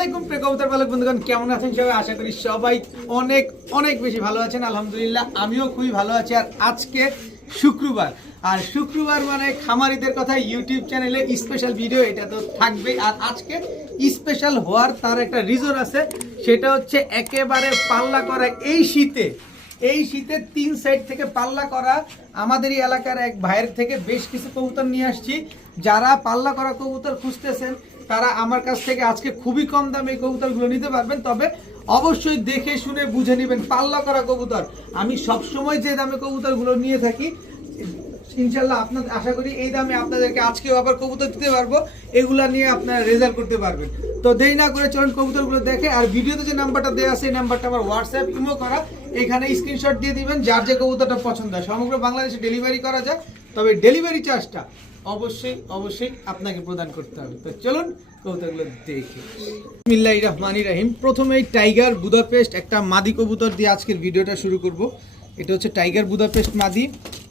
আলাইকুম প্রিয় কবুতর পালক বন্ধুগণ, কেমন আছেন সবাই? আশা করি সবাই অনেক অনেক বেশি ভালো আছেন। আলহামদুলিল্লাহ আমিও খুবই ভালো আছি। আর আজকে শুক্রবার, আর শুক্রবার মানে খামারিদের কথা ইউটিউব চ্যানেলে স্পেশাল ভিডিও এটা তো থাকবেই। আর আজকে স্পেশাল হওয়ার তার একটা রিজন আছে, সেটা হচ্ছে একেবারে পাল্লা করা এই শীতে 3 সাইড থেকে পাল্লা করা আমাদেরই এলাকার এক ভাইয়ের থেকে বেশ কিছু কবুতর নিয়ে আসছি। যারা পাল্লা করা কবুতর খুঁজতেছেন তারা আমার কাছ থেকে আজকে খুবই কম দামে এই কবুতরগুলো নিতে পারবেন। তবে অবশ্যই দেখে শুনে বুঝে নেবেন পাল্লা করা কবুতর। আমি সবসময় যে দামে কবুতরগুলো নিয়ে থাকি, ইনশাল্লাহ আপনাদের আশা করি এই দামে আপনাদেরকে আজকেও আবার কবুতর দিতে পারবো। এগুলা নিয়ে আপনারা রেজাল্ট করতে পারবেন। তো দেরি না করে চলুন কবুতরগুলো দেখে। আর ভিডিওতে যে নাম্বারটা দেওয়া আছে এই নাম্বারটা আমার হোয়াটসঅ্যাপ ইমো করা, এখানে স্ক্রিনশট দিয়ে দিবেন যার যে কবুতরটা পছন্দ হয়। সমগ্র বাংলাদেশে ডেলিভারি করা যায়, তবে ডেলিভারি চার্জটা অবশ্যই আপনাকে প্রদান করতে হবে। তো চলুন কবুতরগুলো দেখি। বিসমিল্লাহির রহমানির রহিম। প্রথমেই টাইগার বুদাপেস্ট একটা মাদি কবুতর দিয়ে আজকের ভিডিওটা শুরু করব। এটা হচ্ছে টাইগার বুদাপেস্ট মাদি,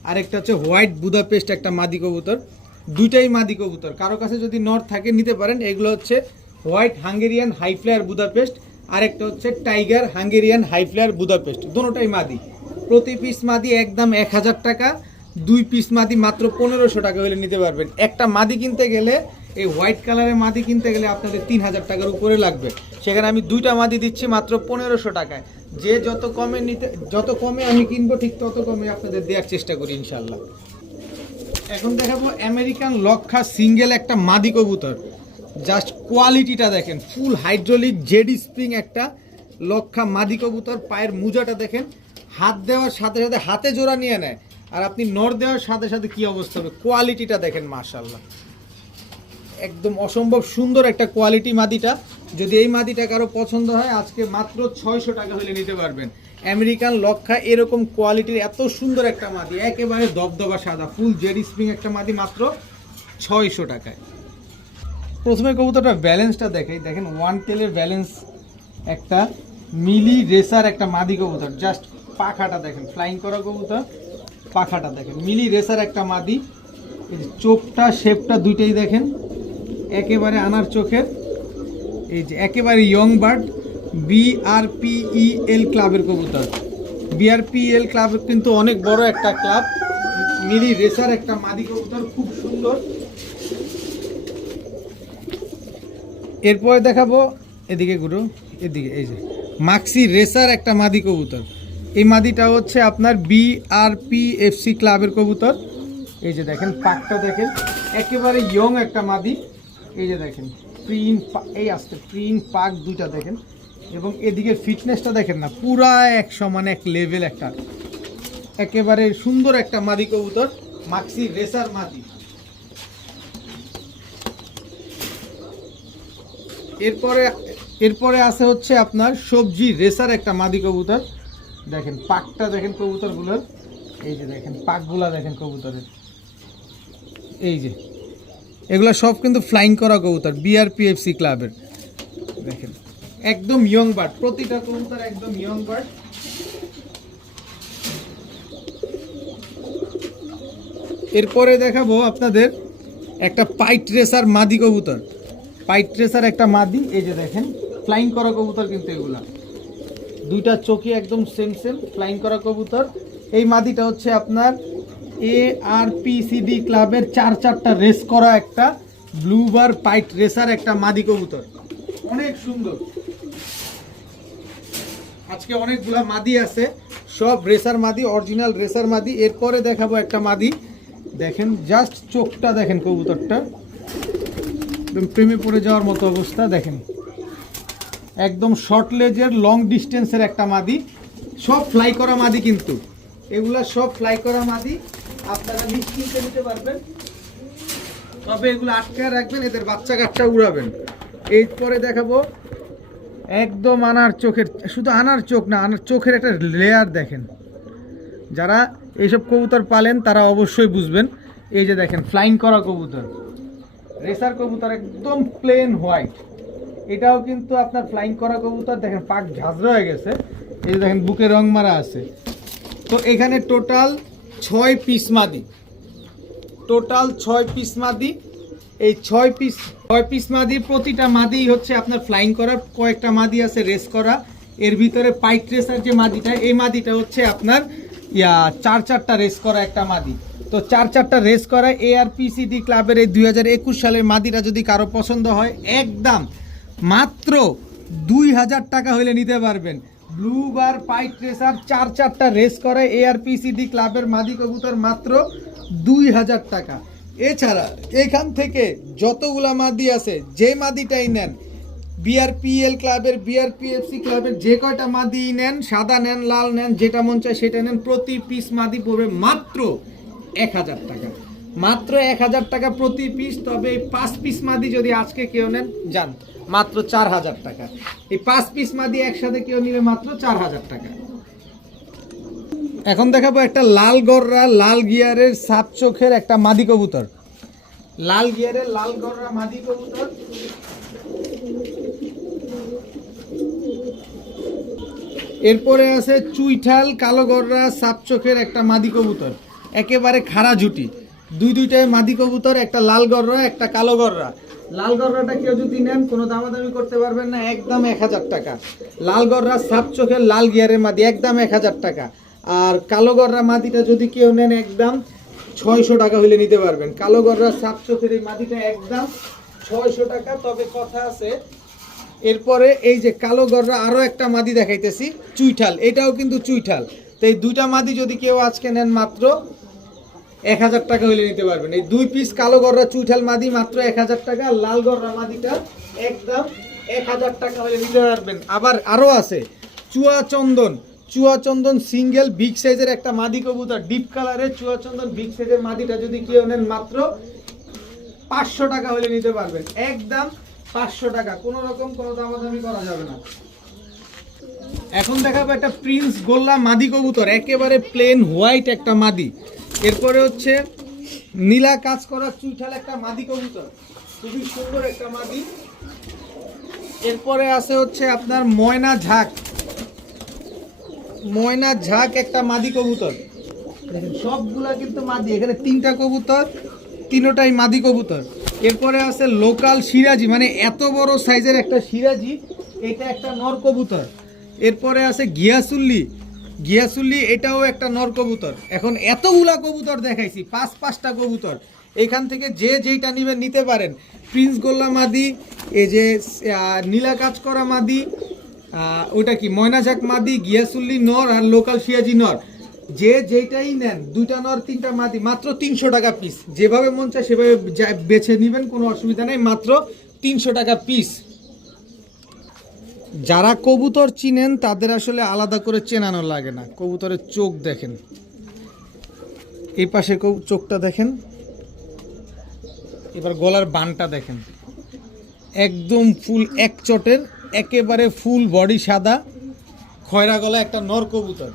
আর একটা হচ্ছে হোয়াইট বুদাপেস্ট একটা মাদি কবুতর। দুইটাই মাদি কবুতর, কারো কাছে যদি নর থাকে নিতে পারেন। এগুলো হচ্ছে white Hungarian high flyer Budapest, আর একটা হচ্ছে tiger Hungarian high flyer Budapest. দুটোটাই মাদি। প্রতি পিস মাদি একদম 1000 টাকা, 2 পিস মাদি মাত্র 1500 টাকা হলে নিতে পারবেন। একটা মাদি কিনতে গেলে, এই হোয়াইট কালারের মাদি কিনতে গেলে আপনাদের 3000 টাকার উপরে লাগবে। সেখানে আমি 2টা মাদি দিচ্ছি মাত্র 1500 টাকায়। যে যত কমে আমি কিনবো ঠিক তত কমে আপনাদের দেওয়ার চেষ্টা করি ইনশাল্লাহ। এখন দেখাবো আমেরিকান লক্ষা সিঙ্গেল একটা মাদি কবুতর। জাস্ট কোয়ালিটিটা দেখেন, ফুল হাইড্রোলিক জেডি স্প্রিং একটা লক্ষা মাদি কবুতর। পায়ের মুজাটা দেখেন, হাত দেওয়ার সাথে সাথে হাতে জোড়া নিয়ে নেয়। আর আপনি নর দেওয়ার সাথে সাথে কি অবস্থা হবে, কোয়ালিটিটা দেখেন মাশাআল্লাহ, একদম অসম্ভব সুন্দর একটা কোয়ালিটি মাদিটা। যদি এই মাদিটা কারো পছন্দ হয় আজকে মাত্র 600 টাকা হলে নিতে পারবেন। আমেরিকান লক্ষা এরকম কোয়ালিটির এত সুন্দর একটা মাদি, একেবারে দবদবা সাদা ফুল জেডি স্প্রিং একটা মাদি মাত্র 600 টাকায়। প্রথমে কবুতরটা ব্যালেন্সটা দেখেন ওয়ান টেলের ব্যালেন্স, একটা মিলি রেসার একটা মাদি কবুতর। জাস্ট পাখাটা দেখেন, ফ্লাইং করা কবুতর, পাখাটা দেখেন মিলি রেসার একটা মাদি। চোখটা শেপটা দুইটাই দেখেন একেবারে আনার চোখের। এই যে একেবারে ইয়ং বার্ড, BRPEL ক্লাবের কবুতর। BRPEL ক্লাব কিন্তু অনেক বড় একটা ক্লাব। মিলি রেসার একটা মাদি কবুতর, খুব সুন্দর। এরপরে দেখাবো এদিকে গুরু, এদিকে এই যে মাক্সি রেসার একটা মাদি কবুতর। এই মাদিটা হচ্ছে আপনার BRPFC ক্লাবের কবুতর। এই যে দেখেন পাকটা দেখেন, একেবারে ইয়ং একটা মাদি। এই যে দেখেন প্রিন্ট, এই আসতে প্রিন্ট পাক দুইটা দেখেন, এবং এদিকে ফিটনেসটা দেখেন না, পুরা এক সমান এক লেভেল একটা একেবারে সুন্দর একটা মাদি কবুতর, মাক্সি রেসার মাদি। এরপরে আছে হচ্ছে আপনার সবজি রেসার একটা মাদি কবুতর। দেখেন পাকটা দেখেন কবুতরগুলোর, এই যে দেখেন পাকগুলা দেখেন কবুতরের। এই যে এগুলো সব কিন্তু ফ্লাইং করা কবুতর BRPFC ক্লাবের। দেখেন একদম ইয়ং বার্ড, প্রতিটা কবুতর একদম ইয়ং বার্ড। এরপরে দেখাবো আপনাদের একটা পাইট রেসার মাদি কবুতর। পাইট রেসার একটা মাদি, এই যে দেখেন ফ্লাইং করা কবুতর কিন্তু এগুলা। দুইটা চোখে একদম সেম ফ্লাইং করা কবুতর। এই মাদিটা হচ্ছে আপনার ARPCD ক্লাবের 4টা রেস করা একটা ব্লুবার পাইট রেসার একটা মাদি কবুতর, অনেক সুন্দর। আজকে অনেকগুলা মাদি আছে, সব রেসার মাদি, অরিজিনাল রেসার মাদি। এরপরে দেখাবো একটা মাদি, দেখেন জাস্ট চোখটা দেখেন কবুতরটা, একদম প্রেমে পড়ে যাওয়ার মতো অবস্থা। দেখেন একদম শর্ট লেজের লং ডিস্টেন্সের একটা মাদি, সব ফ্লাই করা মাদি কিন্তু এগুলা সব ফ্লাই করা মাদি। আপনারা নিশ্চিন্তে নিতে পারবেন, তবে এগুলো আটকায় রাখবেন, এদের বাচ্চা কাচ্চা উড়াবেন। এরপরে দেখাবো একদম আনার চোখের, শুধু আনার চোখ না, আনার চোখের একটা লেয়ার দেখেন। যারা এইসব কবুতর পালেন তারা অবশ্যই বুঝবেন। এই যে দেখেন ফ্লাইং করা কবুতর, রেসার কবুতর, একদম প্লেন হোয়াইট। এটাও কিন্তু আপনার ফ্লাইং করা কবুতর। দেখেন পাক ঝাঁঝরা হয়ে গেছে, এই যে দেখেন বুকে রং মারা আছে। তো এখানে টোটাল 6 পিস মাদি, এই 6 পিস মাদি, প্রতিটা মাদি হচ্ছে আপনার ফ্লাইং করা, কয়েকটা মাদি আছে রেস করা। এর ভিতরে পাইট রেসার যে মাদিটা, এই মাদিটা হচ্ছে আপনার 4-4টা রেস করা একটা মাদি। তো 4-4টা রেস করা ARPCD ক্লাবের এই 2021 সালের মাদিটা যদি কারো পছন্দ হয়, একদম মাত্র 2000 টাকা হলে নিতে পারবেন। ব্লু বার পাইট রেসার 4-4টা রেস করা ARPCD ক্লাবের মাদি কবুতর মাত্র 2000 টাকা। এছাড়া এখান থেকে যতগুলা মাদি আছে, যে মাদিটাই নেন, BRPL ক্লাবের, BRPFC ক্লাবের যে কয়টা মাদি নেন, সাদা নেন, লাল নেন, যেটা মন চায় সেটা নেন, প্রতি পিস মাদি পড়বে মাত্র 1000 টাকা। মাত্র 1000 টাকা প্রতি পিস। তবে এই 5 পিস মাদি যদি আজকে কেউ নেন, যান মাত্র 4000 টাকা। এই 5 পিস মাদি একসাথে কেউ নিলে মাত্র 4000 টাকা। এখন দেখাবো একটা লাল গররা, লাল গিয়ারের সাপ চোখের একটা মাদি কবুতর। লাল গিয়ারের লাল গররা মাদি কবুতর। এরপরে আছে চুইঠাল কালো গররা সাপ চোখের একটা মাদি কবুতর, একেবারে খাড়া ঝুটি। দুইটাই মাদি কবুতর, একটা লাল গররা, একটা কালো গররা। লাল গররাটা কেউ যদি নেন কোনো দামাদামি করতে পারবেন না, একদম 1000 টাকা। লাল গররা সাপ চোখের লাল গিয়ারের মাদি একদম 1000 টাকা। আর কালো গররা মাদিটা যদি কেউ নেন, একদম 600 টাকা হলে নিতে পারবেন। কালো গররা সাপ চোখের এই মাদিটা একদম 600 টাকা। তবে কথা আছে, এরপরে এই যে কালো গররা আরও একটা মাদি দেখাইতেছি, চুইঠাল, এটাও কিন্তু চুইঠাল। তো এই দুইটা মাদি যদি কেউ আজকে নেন, মাত্র 1000 টাকা হলে নিতে পারবেন। এই 2 পিস কালো গররা চুইঠাল মাদি মাত্র 1000 টাকা। লাল গররা মাদিটা একদম 1000 টাকা হলে নিতে পারবেন। আবার আরও আছে চুয়াচন্দন সিঙ্গেল বিগ সাইজের একটা মাদি কবুতর, ডিপ কালারের চুয়াচন্দন বিগ সাইজের মাদিটা যদি কেউ নেন, মাত্র 500 টাকা হলে নিতে পারবেন। একদম 500 টাকা, কোনো রকম কোনো দামাদামি করা যাবে না। এখন দেখাবো একটা প্রিন্স গোল্লা মাদি কবুতর, একেবারে প্লেন হোয়াইট একটা মাদি। এরপরে হচ্ছে নীলা কাজ করা চুইঠাল একটা মাদি কবুতর, খুবই সুন্দর একটা মাদি। এরপরে আছে হচ্ছে আপনার ময়না ঝাঁক একটা মাদি কবুতর। দেখেন সবগুলা কিন্তু মাদি, এখানে 3টা কবুতর, 3টাই মাদি কবুতর। এরপরে আছে লোকাল সিরাজি, মানে এত বড় সাইজের একটা সিরাজি, এটা একটা নর কবুতর। এরপরে আছে গিয়াসুল্লি, এটাও একটা নর কবুতর। এখন এতগুলা কবুতর দেখাইছি, 5-5টা কবুতর, এখান থেকে যে যেইটা নেবেন নিতে পারেন। প্রিন্স গোল্লা মাদি, এই যে নীলা কাজ করা মাদি, ওইটা কি ময়নাঝাক মাদি, গিয়াসুল্লি নর, আর লোকাল সিরাজি নর, যে যেইটাই নেন, 2টা নর 3টা মাদি, মাত্র 300 টাকা পিস। যেভাবে মন চায় সেভাবে বেছে নেবেন, কোনো অসুবিধা নেই, মাত্র 300 টাকা পিস। যারা কবুতর চিনেন তাদের আসলে আলাদা করে চেনানো লাগে না। কবুতরের চোখ দেখেন, এই পাশে চোখটা দেখেন, এবার গলার বানটা দেখেন, একদম ফুল এক চটের, একেবারে ফুল বডি সাদা, খয়রা গলা একটা নর কবুতর।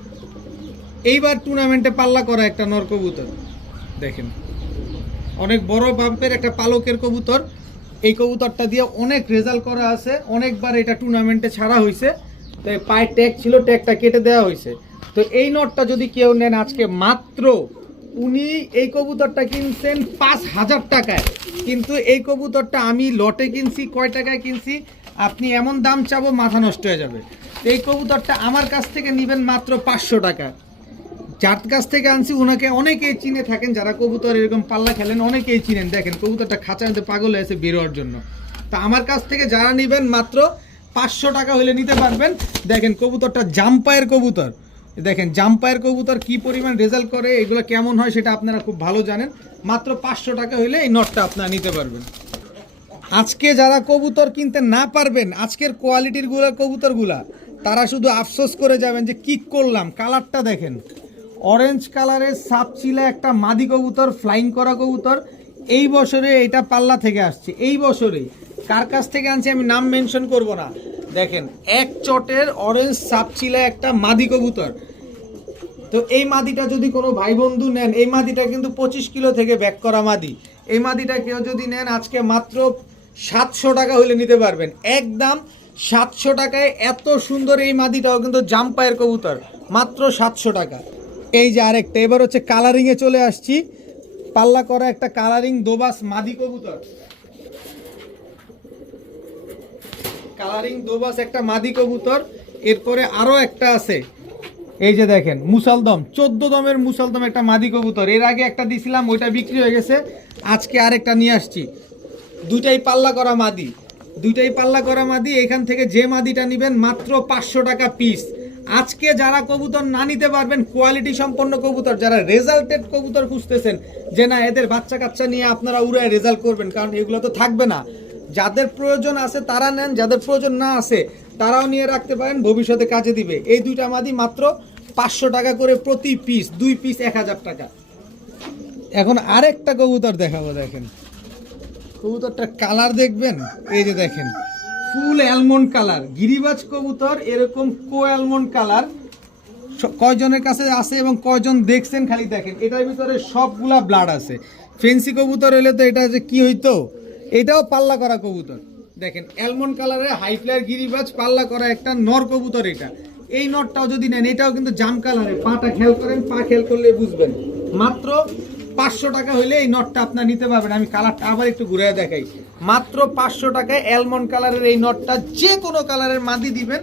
এইবার টুর্নামেন্টে পাল্লা করা একটা নর কবুতর দেখেন, অনেক বড় বাম্পের একটা পালকের কবুতর। এই কবুতরটা দিয়ে অনেক রেজাল্ট করা আছে, অনেকবার এটা টুর্নামেন্টে ছাড়া হয়েছে। তো পায়ে ট্যাগ ছিল, ট্যাগটা কেটে দেওয়া হয়েছে। তো এই নটটা যদি কেউ নেন আজকে, মাত্র উনি এই কবুতরটা কিনছেন 5000 টাকায়, কিন্তু এই কবুতরটা আমি লটে কিনছি, কয় টাকায় কিনছি আপনি এমন দাম চাবো মাথা নষ্ট হয়ে যাবে। এই কবুতরটা আমার কাছ থেকে নেবেন মাত্র 500 টাকা। যার কাছ থেকে আনছি ওনাকে অনেকেই চিনে থাকেন, যারা কবুতর এরকম পাল্লা খেলেন অনেকেই চিনেন। দেখেন কবুতরটা খাঁচার মধ্যে পাগল হয়েছে বেরোয়ার জন্য। তা আমার কাছ থেকে যারা নেবেন, মাত্র 500 টাকা হলে নিতে পারবেন। দেখেন কবুতরটা জাম্পায়ের কবুতর, দেখেন জাম্পায়ের কবুতর কি পরিমাণ রেজাল্ট করে, এগুলো কেমন হয় সেটা আপনারা খুব ভালো জানেন। মাত্র 500 টাকা হলে এই নটটা আপনারা নিতে পারবেন। আজকে যারা কবুতর কিনতে না পারবেন, আজকের কোয়ালিটির কবুতরগুলা, তারা শুধু আফসোস করে যাবেন যে কি করলাম। কালারটা দেখেন, অরেঞ্জ কালারের সাপচিলা একটা মাদি কবুতর, ফ্লাইং করা কবুতর। এই বছরে এটা পাল্লা থেকে আসছে, এই বছরেই। কার কাছ থেকে আনছি আমি নাম মেনশন করব না। দেখেন এক চটের অরেঞ্জ সাপচিলা একটা মাদি কবুতর। তো এই মাদিটা যদি কোনো ভাই বন্ধু নেন, এই মাদিটা কিন্তু 25 কিলো থেকে ব্যাক করা মাদি। এই মাদিটা কেউ যদি নেন আজকে, মাত্র 700 টাকা হলে নিতে পারবেন। একদম 700 টাকায় এত সুন্দর এই মাদিটাও কিন্তু জাম্পায়ের কবুতর, মাত্র 700 টাকা। এই যে আরেকটা, এবার হচ্ছে কালারিংয়ে চলে আসছি, পাল্লা করা একটা কালারিং দোবাস মাদি কবুতর। কালারিং দোবাস একটা মাদি কবুতর। এরপরে আরো একটা আছে, এই যে দেখেন মুসালদম, 14 দমের মুসালদম একটা মাদি কবুতর। এর আগে একটা দিছিলাম, ওইটা বিক্রি হয়ে গেছে। আজকে আরেকটা নিয়ে আসছি, দুইটাই পাল্লা করা মাদি, দুইটাই পাল্লা করা মাদি। এখান থেকে যে মাদিটা নেবেন মাত্র 500 টাকা পিস। আজকে যারা কবুতর না নিতে পারবেন, কোয়ালিটি সম্পন্ন কবুতর, যারা রেজাল্টেড কবুতর খুঁজতেছেন, যে না এদের বাচ্চা কাচ্চা নিয়ে আপনারা উড়ায় রেজাল্ট করবেন, কারণ এগুলো তো থাকবে না। যাদের প্রয়োজন আছে তারা নেন, যাদের প্রয়োজন না আছে তারাও নিয়ে রাখতে পারেন, ভবিষ্যতে কাজে দিবে। এই দুইটা মাদি মাত্র 500 টাকা করে প্রতি পিস, 2 পিস 1000 টাকা। এখন আরেকটা কবুতর দেখাবো, দেখেন কবুতরটার কালার দেখবেন, এই যে দেখেন ফুল অ্যালমন্ড কালার গিরিবাজ কবুতর, এরকম কো অ্যালমন্ড কালার কয়জনের কাছে আছে এবং কয়জন দেখছেন খালি দেখেন। এটার ভিতরে সবগুলা ব্লাড আছে। ফেন্সি কবুতর হইলে তো এটা যে কি হইতো, এটাও পাল্লা করা কবুতর। দেখেন অ্যালমন্ড কালারের হাই ফ্লায়ার গিরিবাজ পাল্লা করা একটা নর কবুতর। এটা এই নরটাও যদি নেন, এটাও কিন্তু জাম কালারের। পাটা খেয়াল করেন, পা খেয়াল করলে বুঝবেন। মাত্র 500 টাকা হইলে এই নটটা আপনার নিতে পারবেন। আমি কালারটা আবার একটু ঘুরে দেখাই। মাত্র 500 টাকায় অ্যালমন্ড কালারের এই নটটা, যে কোনো কালারের মাদি দিবেন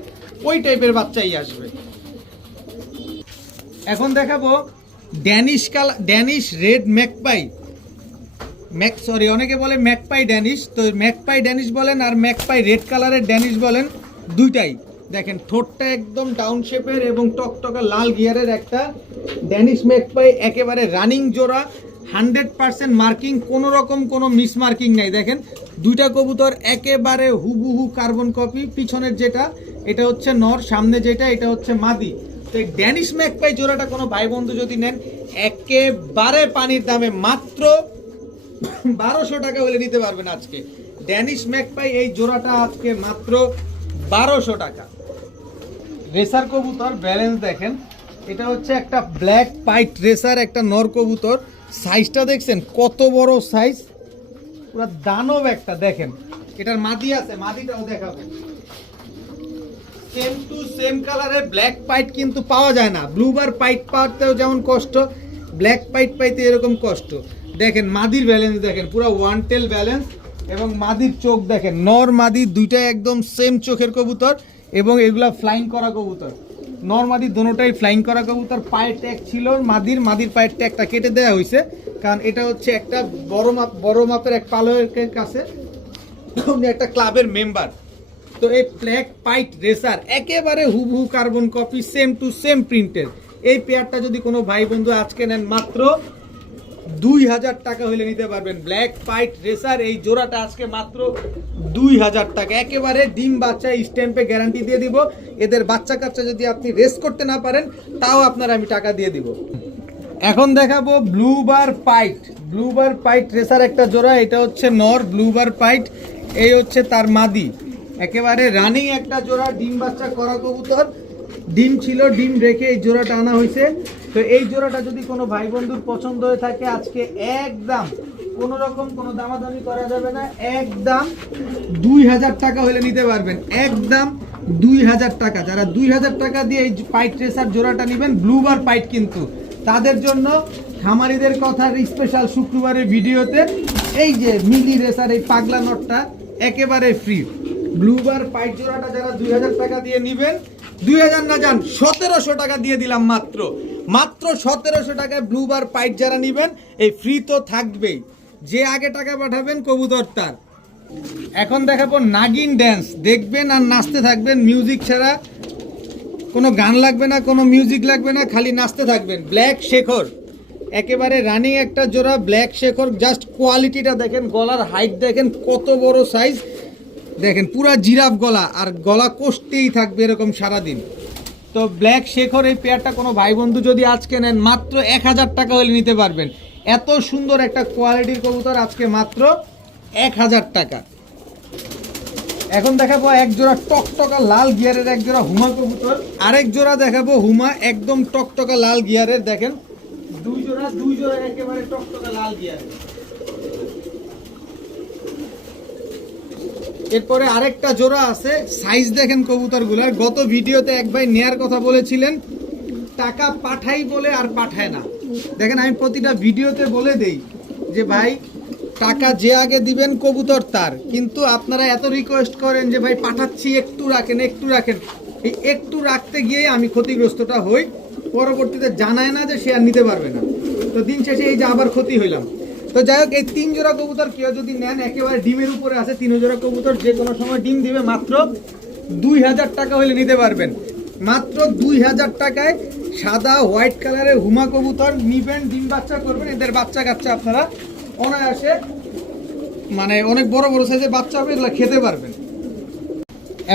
ওই টাইপের বাচ্চাই আসবে। এখন দেখাবো Danish colour, Danish red magpie, অনেকে বলে ম্যাকপাই ড্যানিশ, তো ম্যাকপাই ড্যানিশ বলেন আর ম্যাকপাই রেড কালারের ড্যানিশ বলেন, দুইটাই। দেখেন ঠোঁটটা একদম ডাউন শেপের এবং টকটকা লাল গিয়ারের একটা ড্যানিশ ম্যাকপাই, একেবারে রানিং জোড়া, 100% মার্কিং, কোনো রকম কোনো মিস মার্কিং নাই। দেখেন দুইটা কবুতর একেবারে হুবহু কার্বন কপি। পিছনের যেটা এটা হচ্ছে নর, সামনে যেটা এটা হচ্ছে মাদি। তো এই ড্যানিশ ম্যাকপাই জোড়াটা কোনো ভাই বন্ধু যদি নেন, একেবারে পানির দামে মাত্র 1200 টাকা হলে নিতে পারবেন আজকে। ড্যানিশ ম্যাকপাই এই জোড়াটা আজকে মাত্র 1200 টাকা। রেসার কবুতর ব্যালেন্স দেখেন, এটা হচ্ছে একটা ব্ল্যাক পাইট রেসার, একটা নর কবুতর। সাইজটা দেখছেন কত বড় সাইজ, পুরো দানব একটা। দেখেন এটার মাদি আছে, মাদিটাও দেখাবো। সেম টু সেম কালারের ব্ল্যাক পাইট কিন্তু পাওয়া যায় না। ব্লুবার পাইট পাওয়াতেও যেমন কষ্ট, ব্ল্যাক পাইট পাইতে এরকম কষ্ট। দেখেন মাদির ব্যালেন্স দেখেন, পুরো ওয়ান টেল ব্যালেন্স। এবং মাদির চোখ দেখেন, নর মাদি দুইটাই একদম সেম চোখের কবুতর এবং এগুলা ফ্লাইং করা কবুতর। নর মাদি দোনোটাই ফ্লাইং করা কবুতর। পায়ের ট্যাগ ছিল মাদির পায়ের ট্যাগটা কেটে দেওয়া হয়েছে, কারণ এটা হচ্ছে একটা বড় মাপের এক পালকের কাছে, উনি একটা ক্লাবের মেম্বার। তো এই ব্ল্যাক পাইট রেসার একেবারে হুবহু carbon copy, same to same প্রিন্টের। এই পেয়ারটা যদি কোনো ভাই বন্ধু আজকে নেন, মাত্র 2000 টাকা হলে নিতে পারবেন। ব্ল্যাক পাইট রেসার এই জোড়াটা আজকে মাত্র 2000 টাকা। একেবারে ডিম বাচ্চা স্ট্যাম্পে গ্যারান্টি দিয়ে দিব। এদের বাচ্চা কাচ্চা যদি আপনি রেস করতে না পারেন, তাও আপনার আমি টাকা দিয়ে দিব। এখন দেখাবো ব্লুবার পাইট রেসার একটা জোড়া। এটা হচ্ছে নর ব্লুবার পাইট, এই হচ্ছে তার মাদি। একেবারে রানিং একটা জোড়া, ডিম বাচ্চা করা কবুতর। ডিম ছিল, ডিম রেখে এই জোড়াটা আনা হয়েছে। তো এই জোড়াটা যদি কোনো ভাই বন্ধুর পছন্দ হয়ে থাকে, আজকে একদম কোনো রকম কোনো দামাদামি করা যাবে না, একদম 2000 টাকা হলে নিতে পারবেন। একদম 2000 টাকা। যারা 2000 টাকা দিয়ে এই পাইট রেসার জোড়াটা নেবেন, ব্লুবার পাইট, কিন্তু তাদের জন্য খামারিদের কথার স্পেশাল শুক্রবারের ভিডিওতে এই যে মিলি রেসার এই পাগলা নটটা একেবারে ফ্রি। ব্লুবার পাইট জোড়াটা যারা 2000 টাকা দিয়ে নেবেন, 2000 না যান 1700 টাকা দিয়ে দিলাম। মাত্র 1700 টাকায় ব্লুবার পাইট যারা নেবেন, এই ফ্রি তো থাকবেই। যে আগে টাকা পাঠাবেন কবুতর তার। এখন দেখাবো নাগিন ড্যান্স, দেখবেন আর নাচতে থাকবেন। মিউজিক ছাড়া, কোনো গান লাগবে না, কোনো মিউজিক লাগবে না, খালি নাচতে থাকবেন। ব্ল্যাক শেখর একেবারে রানিং একটা জোড়া, ব্ল্যাক শেখর। জাস্ট কোয়ালিটিটা দেখেন, গলার হাইট দেখেন কত বড় সাইজ। দেখেন পুরা জিরাফ গলা, আর গলা কষতেই থাকবে এরকম সারাদিন। তো ব্ল্যাক শেখর এই পেয়ারটা কোনো ভাই বন্ধু যদি আজকে নেন, মাত্র 1000 টাকা হলে নিতে পারবেন। এত সুন্দর একটা কোয়ালিটির কবুতর আজকে মাত্র 1000 টাকা। এখন দেখাবো এক জোড়া টকটকা লাল গিয়ারের এক জোড়া হুমা কবুতর। আরেক জোড়া দেখাবো হুমা, একদম টকটকা লাল গিয়ারের। দেখেন দুই জোড়া একেবারে টকটকা লাল গিয়ারের। এরপরে আরেকটা জোড়া আছে, সাইজ দেখেন কবুতরগুলার। গত ভিডিওতে এক ভাই নেয়ার কথা বলেছিলেন, টাকা পাঠাই বলে আর পাঠায় না। দেখেন আমি প্রতিটা ভিডিওতে বলে দেই যে ভাই টাকা যে আগে দিবেন কবুতর তার, কিন্তু আপনারা এত রিকোয়েস্ট করেন যে ভাই পাঠাচ্ছি একটু রাখেন একটু রাখেন, এই একটু রাখতে গিয়ে আমি ক্ষতিগ্রস্তটা হই, পরবর্তীতে জানায় না যে সে আর নিতে পারবে না, তো দিন শেষে এই যে আবার ক্ষতি হইলাম। তো যাই হোক, এই 3 জোড়া কবুতর কেউ যদি নেন একেবারে ডিমের উপরে আছে, 3 জোড়া কবুতর যে কোনো সময় ডিম দিবে, মাত্র 2000 টাকা হলে নিতে পারবেন। মাত্র 2000 টাকায় সাদা হোয়াইট কালারের হুমা কবুতর নিবেন, ডিম বাচ্চা করবেন, এদের বাচ্চা কাচ্চা আপনারা অনায়াসে মানে অনেক বড় বড় সাইজের বাচ্চা হবে, এগুলো খেতে পারবেন।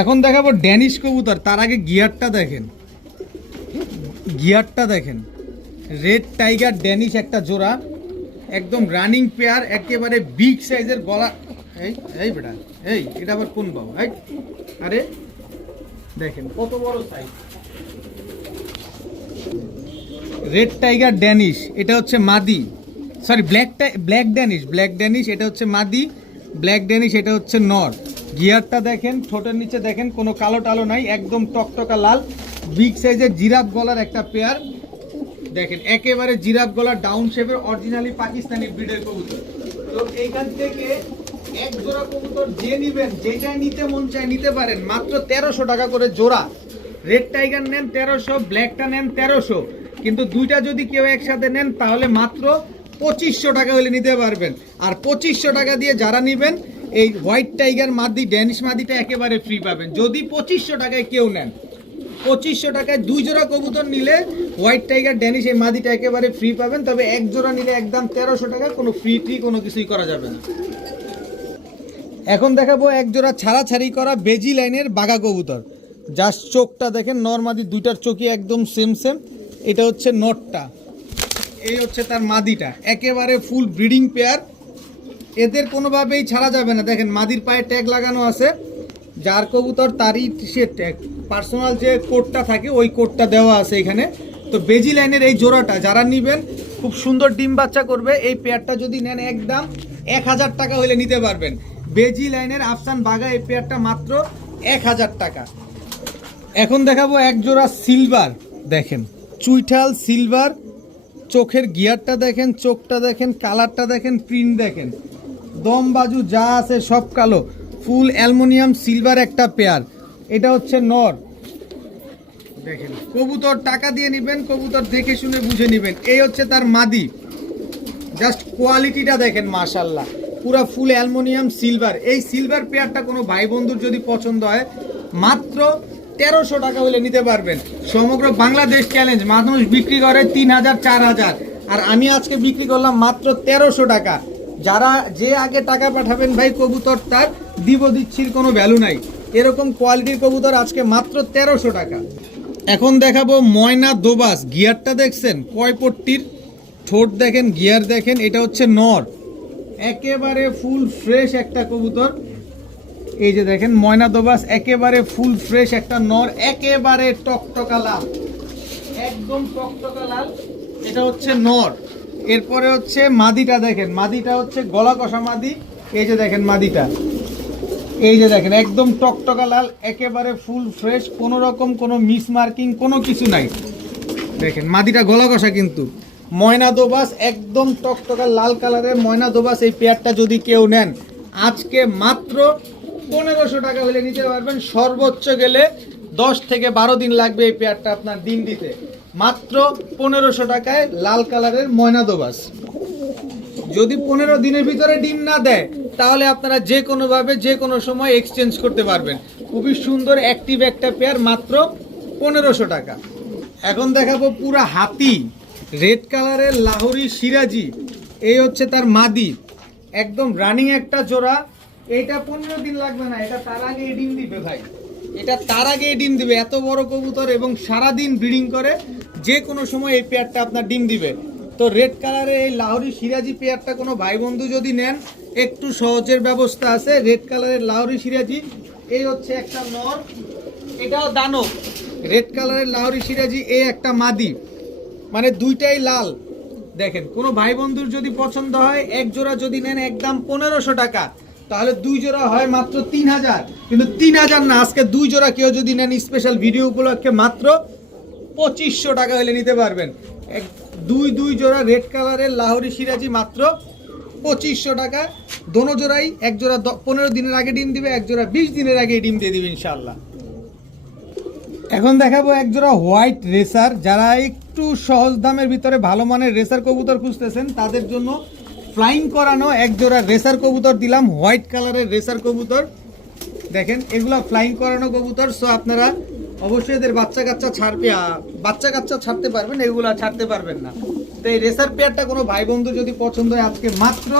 এখন দেখাবো ড্যানিশ কবুতর, তার আগে গিয়ারটা দেখেন, গিয়ারটা দেখেন, রেড টাইগার ড্যানিশ একটা জোড়া, একদম রানিং পেয়ার, একেবারে বিগ সাইজের গলা। এই এই বেটা, এই এটা আবার কোন বাবু? এই আরে দেখেন কত বড় সাইজ, রেড টাইগার ড্যানিশ, এটা হচ্ছে মাদি, সরি ব্ল্যাক ড্যানিশ, এটা হচ্ছে মাদি, ব্ল্যাক ড্যানিশ এটা হচ্ছে নর। গিয়ারটা দেখেন, ঠোঁটের নিচে দেখেন কোনো কালো টালো নাই, একদম টকটকা লাল, বিগ সাইজের জিরাফ গলার একটা পেয়ার, দেখেন একেবারে জিরাফ গলার ডাউন শেপের অরিজিনালি পাকিস্তানি ব্রিডের কবুতর। তো এইখান থেকে এক জোড়া কবুতর যে নিবেন, যেটাই নিতে মন চায় নিতে পারেন, মাত্র 1300 টাকা করে জোড়া। রেড টাইগার নেন 1300, ব্ল্যাকটা নেন 1300, কিন্তু দুইটা যদি কেউ একসাথে নেন তাহলে মাত্র 2500 টাকা হলে নিতে পারবেন। আর 2500 টাকা দিয়ে যারা নেবেন এই হোয়াইট টাইগার মাদি ড্যানিশ মাদিটা একেবারে ফ্রি পাবেন। যদি 2500 টাকায় কেউ নেন, 2500 টাকায় 2 জোড়া কবুতর নিলে হোয়াইট টাইগার ড্যানিশ এই মাদিটা একেবারে ফ্রি পাবেন। তবে এক জোড়া নিলে একদম 1300 টাকা, কোনো ফ্রি কোনো কিছুই করা যাবে না। এখন দেখাবো এক জোড়া ছাড়াছাড়ি করা বেজি লাইনের বাঘা কবুতর, জাস্ট চোখটা দেখেন, নরমাদি দুইটার চোখই একদম সেম। এটা হচ্ছে নটটা, এই হচ্ছে তার মাদিটা, একেবারে ফুল ব্রিডিং পেয়ার, এদের কোনোভাবেই ছাড়া যাবে না। দেখেন মাদির পায়ে ট্যাগ লাগানো আছে, যার কবুতর তারই সে ট্যাগ, পার্সোনাল যে কোডটা থাকে ওই কোডটা দেওয়া আছে এখানে। তো বেজি লাইনের এই জোড়াটা যারা নেবেন খুব সুন্দর ডিম বাচ্চা করবে, এই পেয়ারটা যদি নেন একদম 1000 টাকা হলে নিতে পারবেন। বেজি লাইনের আফসান বাঘা এই পেয়ারটা মাত্র 1000 টাকা। এখন দেখাবো এক জোড়া সিলভার, দেখেন চুইঠাল সিলভার, চোখের গিয়ারটা দেখেন, চোখটা দেখেন, কালারটা দেখেন, প্রিন্ট দেখেন, দম বাজু যা আছে সব কালো, ফুল অ্যালুমিনিয়াম সিলভার একটা পেয়ার। এটা হচ্ছে নর, দেখেন কবুতর টাকা দিয়ে নেবেন, কবুতর দেখে শুনে বুঝে নেবেন। এই হচ্ছে তার মাদি, জাস্ট কোয়ালিটিটা দেখেন মাশাল্লাহ, পুরো ফুল অ্যালুমিনিয়াম সিলভার। এই সিলভার পেয়ারটা কোনো ভাই বন্ধুর যদি পছন্দ হয় মাত্র 1300 টাকা হলে নিতে পারবেন। সমগ্র বাংলাদেশ চ্যালেঞ্জ, মানুষ বিক্রি করে 3000 4000, আর আমি আজকে বিক্রি করলাম মাত্র 1300 টাকা। যারা যে আগে টাকা পাঠাবেন ভাই কবুতর তার, দিচ্ছির কোনো ভ্যালু নাই, এরকম কোয়ালিটির কবুতর আজকে মাত্র 1300 টাকা। এখন দেখাবো ময়না দোবাস, গিয়ারটা দেখছেন কয় পট্টির, ঠোঁট দেখেন, গিয়ার দেখেন, এটা হচ্ছে নর, একেবারে ফুল ফ্রেশ একটা কবুতর। এই যে দেখেন ময়না দোবাস, একেবারে ফুল ফ্রেশ একটা নর, একেবারে টকটকা লাল, একদম টকটকা লাল, এটা হচ্ছে নর। এরপরে হচ্ছে মাদিটা দেখেন, মাদিটা হচ্ছে গলা কষা মাদি, এই যে দেখেন মাদিটা, এই যে দেখেন একদম টকটকা লাল, একেবারে ফুল ফ্রেশ, কোনো রকম কোনো মিস মার্কিং কোনো কিছু নাই। দেখেন মাদিটা গলা কষা, কিন্তু ময়না দোবাস একদম টকটকা লাল কালারের ময়না দোবাস, এই পেয়ারটা যদি কেউ নেন আজকে মাত্র 1500 টাকা হলে নিতে পারবেন। সর্বোচ্চ গেলে 10 থেকে 12 দিন লাগবে এই পেয়ারটা আপনার ডিম দিতে, মাত্র 1500 টাকায় লাল কালারের ময়না দোবাস। যদি 15 দিনের ভিতরে ডিম না দেয় তাহলে আপনারা যে কোনোভাবে যে কোনো সময় এক্সচেঞ্জ করতে পারবেন। খুবই সুন্দর অ্যাক্টিভ একটা পেয়ার, মাত্র 1500 টাকা। এখন দেখাবো পুরা হাতি, রেড কালারের লাহোরি সিরাজি, এই হচ্ছে তার মাদি, একদম রানিং একটা জোড়া। এইটা 15 দিন লাগবে না, এটা তার আগে ডিম দিবে ভাই, এটা তার আগে ডিম দিবে, এত বড় কবুতর এবং সারাদিন ব্রিডিং করে, যে কোনো সময় এই পেয়ারটা আপনার ডিম দিবে। তো রেড কালারের এই লাহোরি সিরাজি পেয়ারটা কোনো ভাই বন্ধু যদি নেন একটু সহজের ব্যবস্থা আছে। রেড কালারের লাহোরি সিরাজি, এই হচ্ছে একটা নর, এটাও দানব, রেড কালারের লাহোরি সিরাজি, এই একটা মাদি, মানে দুইটাই লাল। দেখেন কোনো ভাই বন্ধুর যদি পছন্দ হয়, এক জোড়া যদি নেন একদম 1500 টাকা, তাহলে 2 জোড়া হয় মাত্র 3000, কিন্তু 3000 না, আজকে 2 জোড়া কেউ যদি নেন স্পেশাল ভিডিও উপলক্ষে মাত্র 2500 টাকা হলে নিতে পারবেন। 2 জোড়া রেড কালারের লাহোরি সিরাজি মাত্র 2500 টাকা। দোনো জোড়াই, এক জোড়া 15 দিনের আগে ডিম দিবে, এক জোড়া 20 দিনের আগে ডিম দিয়ে দিবে ইনশাআল্লাহ। এখন দেখাবো এক জোড়া হোয়াইট রেসার। যারা একটু সহজ দামের ভিতরে ভালো মানের রেসার কবুতর খুঁজতেছেন তাদের জন্য ফ্লাইং করানো এক জোড়া রেসার কবুতর দিলাম, হোয়াইট কালারের রেসার কবুতর। দেখেন এগুলা ফ্লাইং করানো কবুতর, সো আপনারা অবশ্যই এদের বাচ্চা কাচ্চা ছাড়তে পারবেন, এগুলা ছাড়তে পারবেন না। তো এই রেসার পেয়ারটা কোনো ভাই বন্ধু যদি পছন্দ হয় আজকে মাত্র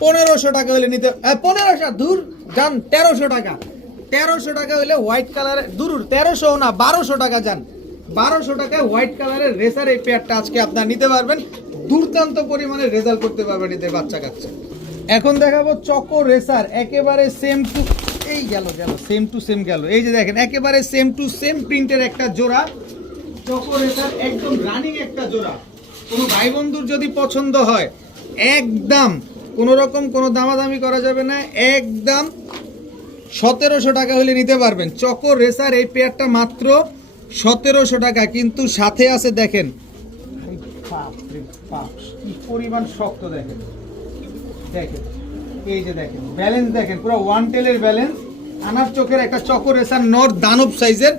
1500 টাকা হলে নিতে, 1500 দূর যান, 1300 টাকা। 1300 টাকা হলে হোয়াইট কালারের, দূর 1300 না 1200 টাকা যান, 1200 টাকায় হোয়াইট কালারের রেসার এই পেয়ারটা আজকে আপনারা নিতে পারবেন। দুর্দান্ত পরিমাণে রেজাল্ট করতে পারবেন এদের বাচ্চা কাচ্চা। এখন দেখাবো চকো রেসার, একেবারে সেম টু সেম গেল। এই যে দেখেন একেবারে সেম টু সেম প্রিন্টের একটা জোড়া চকো রেসার, একদম রানিং একটা জোড়া। কোনো ভাই বন্ধুর যদি পছন্দ হয় একদম কোনো রকম কোনো দামাদামি করা যাবে না, একদম 1700 টাকা হলে নিতে পারবেন। চকো রেসার এই পেয়ারটা মাত্র 1700 টাকা, কিন্তু সাথে আছে দেখেন কি পরিমাণ শক্ত, দেখেন এই যে দেখেন ব্যালেন্স, দেখেন পুরো ওয়ান টেলের ব্যালেন্স। আনার চোখের একটা চকো রেসার নর, দানব সাইজের,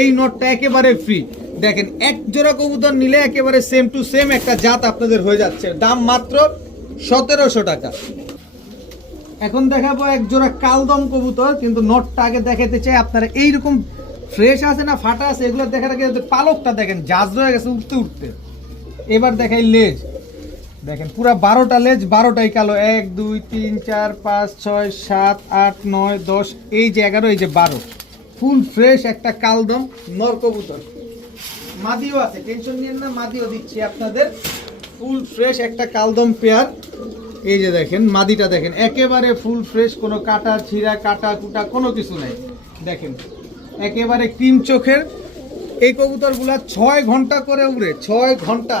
এই নটটা একেবারে ফ্রি। দেখেন এক জোড়া কবুতর নিলে একেবারে সেম টু সেম একটা জাত আপনাদের হয়ে যাচ্ছে, দাম মাত্র 1700 টাকা। এখন দেখাবো এক জোড়া কালদম কবুতর, কিন্তু নটটা আগে দেখাতে চাই আপনারা। এইরকম ফ্রেশ আছে না ফাটা আছে এগুলো দেখার আগে পালকটা দেখেন জাজ রয়ে গেছে উঠতে উঠতে। এবার দেখাই লেজ, দেখেন পুরা 12টা লেজ, 12টাই কালো। 1 2 3 4 5 6 7 8 9 10, এই যে 11, এই যে 12, ফুল ফ্রেশ একটা কালদম নর কবুতর। মাদিও আছে, টেনশন নিয়েন না, মাদিও দিচ্ছি আপনাদের। ফুল ফ্রেশ একটা কালদম পেয়ার। এই যে দেখেন মাদিটা, দেখেন একেবারে ফুল ফ্রেশ, কোনো কাটা ছিঁড়া কাটা কুটা কোনো কিছু নাই। দেখেন একেবারে ক্রিম চোখের এই কবুতরগুলা 6 ঘন্টা করে উড়ে, 6 ঘন্টা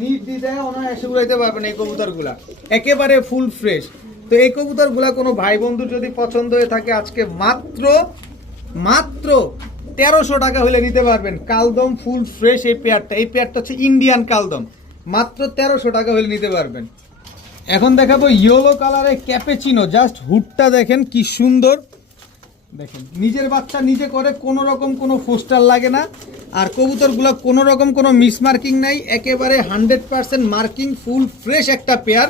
নির্দ্বিধায় অনায়াসে উড়াইতে পারবেন এই কবুতরগুলা, একেবারে ফুল ফ্রেশ। তো এই কবুতরগুলা কোনো ভাই বন্ধুর যদি পছন্দ হয়ে থাকে আজকে মাত্র 1300 টাকা হলে নিতে পারবেন। কালদম ফুল ফ্রেশ এই পেয়ারটা হচ্ছে ইন্ডিয়ান কালদম, মাত্র 1300 টাকা হলে নিতে পারবেন। এখন দেখাবো ইয়েলো কালারের ক্যাপেচিনো, জাস্ট হুডটা দেখেন কি সুন্দর। দেখেন নিজের বাচ্চা নিজে করে, কোনো রকম কোনো ফোস্টার লাগে না, আর কবুতরগুলো কোনো রকম কোনো মিস মার্কিং নাই, একেবারে 100% মার্কিং, ফুল ফ্রেশ একটা পেয়ার।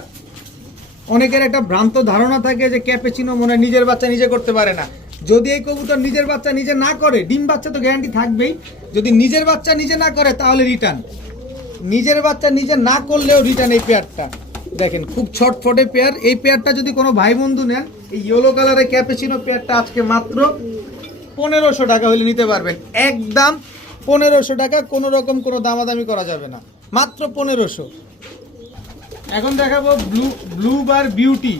অনেকের একটা ভ্রান্ত ধারণা থাকে যে ক্যাপেচিনো মনে হয় নিজের বাচ্চা নিজে করতে পারে না। যদি এই কবুতর নিজের বাচ্চা নিজে না করে, ডিম বাচ্চা তো গ্যারান্টি থাকবেই, যদি নিজের বাচ্চা নিজে না করে তাহলে রিটার্ন, নিজের বাচ্চা নিজে না করলেও রিটার্ন এই পেয়ারটা। দেখেন খুব ছটফটে পেয়ার। এই পেয়ারটা যদি কোনো ভাই বন্ধু নেন, এই ইয়েলো কালারের ক্যাপেচিনো পেয়ারটা আজকে মাত্র 1500 টাকা হলে নিতে পারবেন, একদম 1500 টাকা, কোনো রকম কোনো দামাদামি করা যাবে না, মাত্র 1500। এখন দেখাবো ব্লুবার বিউটি,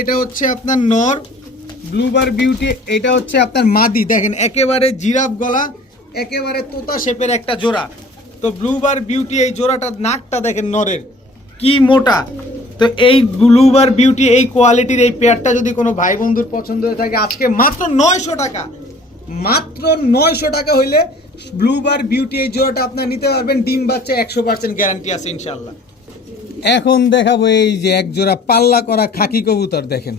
এটা হচ্ছে আপনার নর। ব্লুবার বিউটি এটা হচ্ছে আপনার মাদি। দেখেন একেবারে জিরাফ গলা, একেবারে তোতা শেপের একটা জোড়া। তো ব্লুবার বিউটি এই জোড়াটা, নাকটা দেখেন নরের কি মোটা। তো এই ব্লুবার বিউটি এই কোয়ালিটির এই পেয়ারটা যদি কোনো ভাই বন্ধুর পছন্দ হয়ে থাকে আজকে মাত্র 900 টাকা, মাত্র 900 টাকা হইলে ব্লুবার বিউটি এই জোড়াটা আপনার নিতে পারবেন। ডিম বাচ্চা 100% গ্যারান্টি আছে ইনশাল্লাহ। এখন দেখাবো এই যে এক জোড়া পাল্লা করা খাকি কবুতর, দেখেন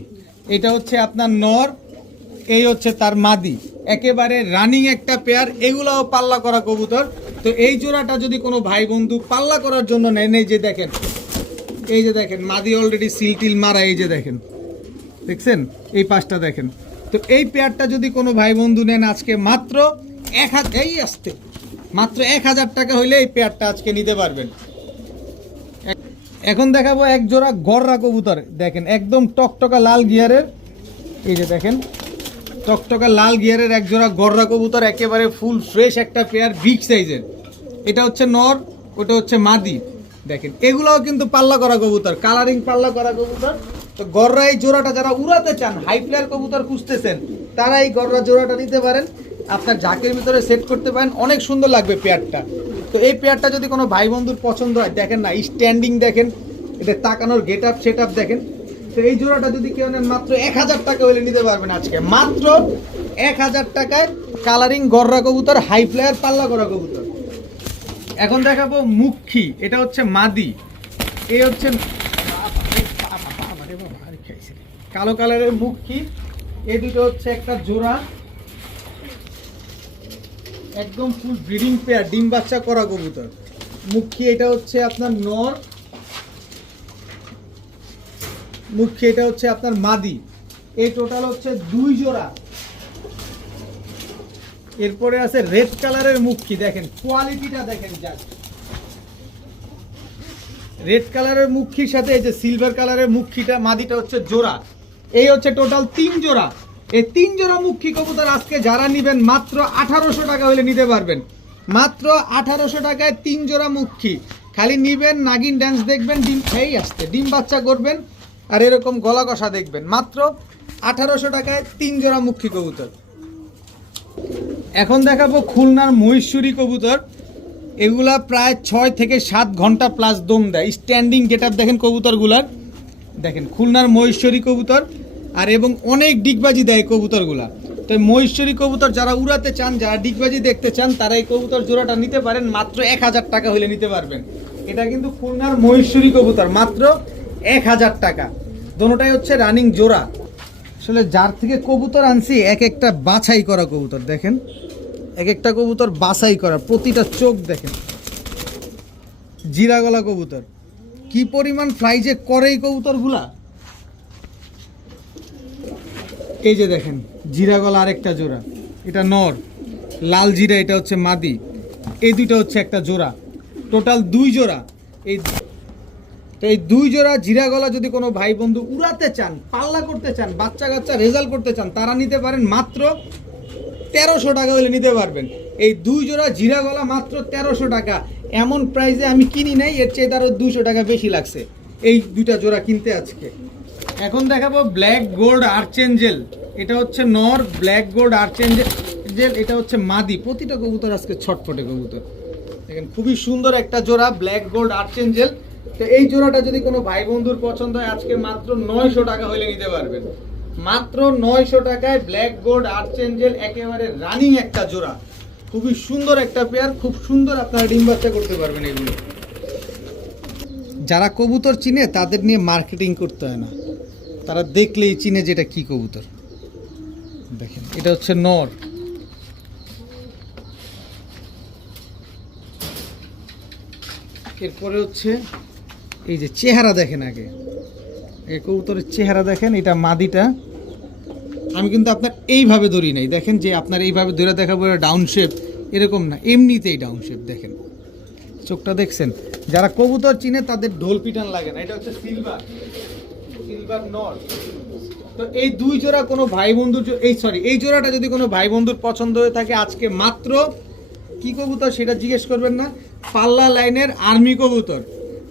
এটা হচ্ছে আপনার নর, এই হচ্ছে তার মাদি, একেবারে রানিং একটা পেয়ার, এগুলাও পাল্লা করা কবুতর। তো এই জোড়াটা যদি কোনো ভাই বন্ধু পাল্লা করার জন্য নেন, এই যে দেখেন, এই যে দেখেন মাদি অলরেডি সিল মারা, এই যে দেখেন, দেখছেন এই পাশটা দেখেন। তো এই পেয়ারটা যদি কোনো ভাই বন্ধু নেন আজকে মাত্র 1000 টাকা হইলে এই পেয়ারটা আজকে নিতে পারবেন। এখন দেখাবো এক জোড়া গররা কবুতর, দেখেন একদম টকটকা লাল গিয়ারের, এই যে দেখেন টকটকা লাল গিয়ারের এক জোড়া গররা কবুতর, একেবারে ফুল ফ্রেশ একটা পেয়ার, বিগ সাইজের। এটা হচ্ছে নর, ওটা হচ্ছে মাদি। দেখেন এগুলাও কিন্তু পাল্লা করা কবুতর, কালারিং পাল্লা করা কবুতর। তো গররা এই জোড়াটা যারা উড়াতে চান, হাই ফ্লায়ার কবুতর খুঁজতেছেন, তারা এই গররা জোড়াটা নিতে পারেন, আপনার ঝাঁকের ভিতরে সেট করতে পারেন, অনেক সুন্দর লাগবে পেয়ারটা। তো এই পেয়ারটা যদি কোনো ভাই বন্ধুর পছন্দ হয়, দেখেন না স্ট্যান্ডিং, দেখেন এটা তাকানোর গেট আপ সেট আপ দেখেন। তো এই জোড়াটা যদি কেউ নেন মাত্র 1000 টাকা হলে নিতে পারবেন আজকে, মাত্র 1000 টাকায় কালারিং গররা কবুতর, হাই ফ্লায়ার পাল্লা করা কবুতর। এখন দেখাবো মুখী, এটা হচ্ছে মাদি। এই হচ্ছে কালো কালারের মুখী, এই দুটো হচ্ছে একটা জোড়া, একদম ফুল ব্রিডিং পেয়ার, ডিম বাচ্চা করা কবুতর। মুখী এটা হচ্ছে আপনার নর, মুখী এটা হচ্ছে আপনার মাদি। এই টোটাল হচ্ছে 2 জোড়া। এরপরে আছে রেড কালারের মুখী, দেখেন কোয়ালিটিটা দেখেন জাস্ট। রেড কালারের মুখীর সাথে এই যে সিলভার কালারের মুখীটা মাদিটা হচ্ছে জোড়া। এই হচ্ছে টোটাল 3 জোড়া। এই 3 জোড়া মুখী কবুতর আজকে যারা নেবেন মাত্র 1800 টাকা হলে নিতে পারবেন। মাত্র 1800 টাকায় 3 জোড়া মুখী। খালি নিবেন, নাগিন ডান্স দেখবেন, ডিম খেয়েই আসতে, ডিম বাচ্চা করবেন আর এরকম গলা কষা দেখবেন। মাত্র 1800 টাকায় 3 জোড়া মুখী কবুতর। এখন দেখাবো খুলনার মহেশ্বরী কবুতর। এগুলা প্রায় 6 থেকে 7 ঘন্টা প্লাস দম দেয়। স্ট্যান্ডিং গেট আপ দেখেন কবুতরগুলার, দেখেন খুলনার মহেশ্বরী কবুতর। আর এবং অনেক ডিগবাজি দেয় কবুতরগুলা। তো মহেশ্বরী কবুতর যারা উড়াতে চান, যারা ডিগবাজি দেখতে চান, তারা এই কবুতর জোড়াটা নিতে পারেন। মাত্র 1000 টাকা হলে নিতে পারবেন। এটা কিন্তু খুলনার মহেশ্বরী কবুতর, মাত্র 1000 টাকা। দোনোটাই হচ্ছে রানিং জোড়া। আসলে যার থেকে কবুতর আনছি এক একটা বাছাই করা কবুতর, দেখেন এক একটা কবুতর বাছাই করা, প্রতিটা চোখ দেখেন। জিরা গলা কবুতর, কি পরিমাণ ফ্লাই যে করে এই কবুতরগুলা। এই যে দেখেন জিরা গলা আরেকটা জোড়া, এটা নর, লাল জিরা এটা হচ্ছে মাদি। এই দুইটা হচ্ছে একটা জোড়া, টোটাল 2 জোড়া। এই 2 জোড়া জিরা গলা যদি কোনো ভাই বন্ধু উড়াতে চান, পাল্লা করতে চান, বাচ্চা কাচ্চা রেজাল্ট করতে চান, তারা নিতে পারেন। মাত্র 1300 টাকা হলে নিতে পারবেন। এই 2 জোড়া জিরা গলা মাত্র 1300 টাকা। এমন প্রাইসে আমি কিনি নাই, এর চেয়ে আরও 200 টাকা বেশি লাগছে এই দুইটা জোড়া কিনতে আজকে। এখন দেখাবো ব্ল্যাক গোল্ড আর্চেঞ্জেল। এটা হচ্ছে নর, ব্ল্যাক গোল্ড আর্চেঞ্জেল এটা হচ্ছে মাদি। প্রতিটা কবুতর আজকে ছটফটে কবুতর, দেখেন খুবই সুন্দর একটা জোড়া ব্ল্যাক গোল্ড আর্চেঞ্জেল। তো এই জোড়াটা যদি কোনো ভাই বন্ধুর পছন্দ হয়, আজকে মাত্র 900 টাকা হলে নিতে পারবেন। মাত্র 900 টাকায় ব্ল্যাক গোল্ড আর্চেঞ্জেল, একেবারে রানিং একটা জোড়া, খুবই সুন্দর একটা পেয়ার, খুব সুন্দর আপনারা ডিম বাচ্চা করতে পারবেন এগুলো। যারা কবুতর চিনে তাদের নিয়ে মার্কেটিং করতে হয় না, তারা দেখলেই চিনে যেটা কি কবুতর। দেখেন এটা হচ্ছে নর, এরপরে হচ্ছে এই যে চেহারা দেখেন, আগে এই কবুতরের চেহারা দেখেন। এটা মাদিটা, আমি কিন্তু আপনার এইভাবে ধরি নাই, দেখেন যে আপনার এইভাবে ধরে দেখাবো ডাউন শেপ, এরকম না, এমনিতেই ডাউন শেপ। দেখেন চোখটা দেখছেন, যারা কবুতর চিনে তাদের ঢোল পিটান লাগে না। এটা হচ্ছে সিলভার নর। তো এই 2 জোড়া কোনো ভাই বন্ধুর এই জোড়াটা যদি কোনো ভাই বন্ধুর পছন্দ হয়ে থাকে, আজকে মাত্র কি কবুতর সেটা জিজ্ঞেস করবেন না, পাল্লা লাইনের আর্মি কবুতর,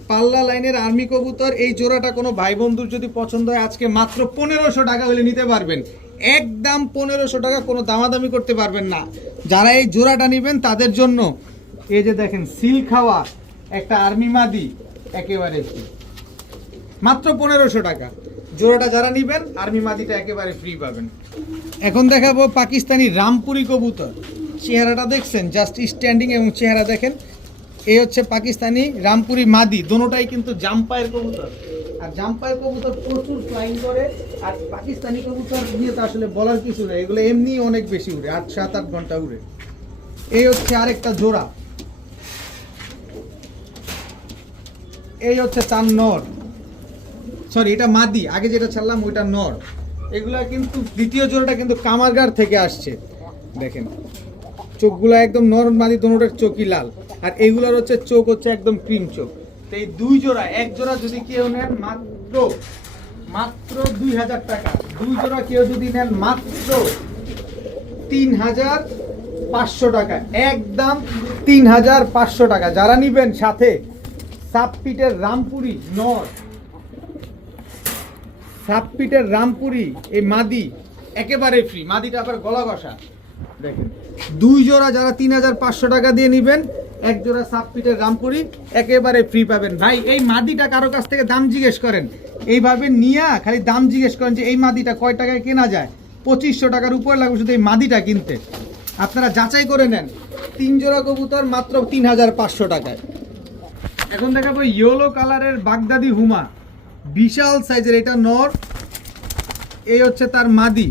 পাল্লা লাইনের আর্মি কবুতর। এই জোড়াটা কোনো ভাই বন্ধুর যদি পছন্দ হয়, আজকে মাত্র 1500 টাকা হলে নিতে পারবেন। একদম 1500 টাকা, কোনো দামাদামি করতে পারবেন না। যারা এই জোড়াটা নেবেন তাদের জন্য এই যে দেখেন সিল খাওয়া একটা আর্মি মাদি, একেবারে মাত্র 1500 টাকা জোড়াটা। যারা নেবেন আর্মি মাদিটা একেবারে ফ্রি পাবেন। এখন দেখাবো পাকিস্তানি রামপুরি কবুতর। চেহারাটা দেখছেন, জাস্ট স্ট্যান্ডিং এবং চেহারা দেখেন। এই হচ্ছে পাকিস্তানি রামপুরি মাদি, দোনোটাই কিন্তু জাম্পায়ের কবুতর। আর জাম্পায়ের কবুতর প্রচুর ফ্লাইং করে, আর পাকিস্তানি কবুতর দিয়ে তো আসলে বলার কিছু নেই, এগুলো এমনি অনেক বেশি উড়ে, 7-8 ঘন্টা উড়ে। এই হচ্ছে আরেকটা জোড়া, এই হচ্ছে তার নর, সরি এটা মাদি, আগে যেটা ছাড়লাম ওইটা নর। এগুলা কিন্তু দ্বিতীয় জোড়াটা কিন্তু কামারগার থেকে আসছে। দেখেন চোখগুলো একদম নর মাদি, দোনোটার চোখই লাল, আর এইগুলোর হচ্ছে চোখ হচ্ছে একদম ক্রিম চোখ। তো এই 2 জোড়া, এক জোড়া যদি কেউ নেন মাত্র 2000 টাকা। 2 জোড়া কেউ যদি নেন মাত্র 3500 টাকা, একদম 3500 টাকা। যারা নিবেন সাথে সাবপিটের রামপুরি নর, সাবপিটের রামপুরি এই মাদি একেবারে ফ্রি। মাদিটা আবার গলা কষা। দেখেন 2 জোড়া যারা 3500 টাকা দিয়ে নেবেন, এক জোড়া সাবপিটের রামপুরি একেবারে ফ্রি পাবেন। ভাই এই মাদিটা কারো কাছ থেকে দাম জিজ্ঞেস করেন, এইভাবে নিয়ে খালি দাম জিজ্ঞেস করেন যে এই মাদিটা কয় টাকায় কেনা যায়, 2500 টাকার উপর লাগবে শুধু এই মাদিটা কিনতে। আপনারা যাচাই করে নেন। 3 জোড়া কবুতর মাত্র 3500 টাকায়। এখন দেখাবো ইয়েলো কালারের বাগদাদি হুমা, বিশাল সাইজের। এটা নর, এই হচ্ছে তার মাদি,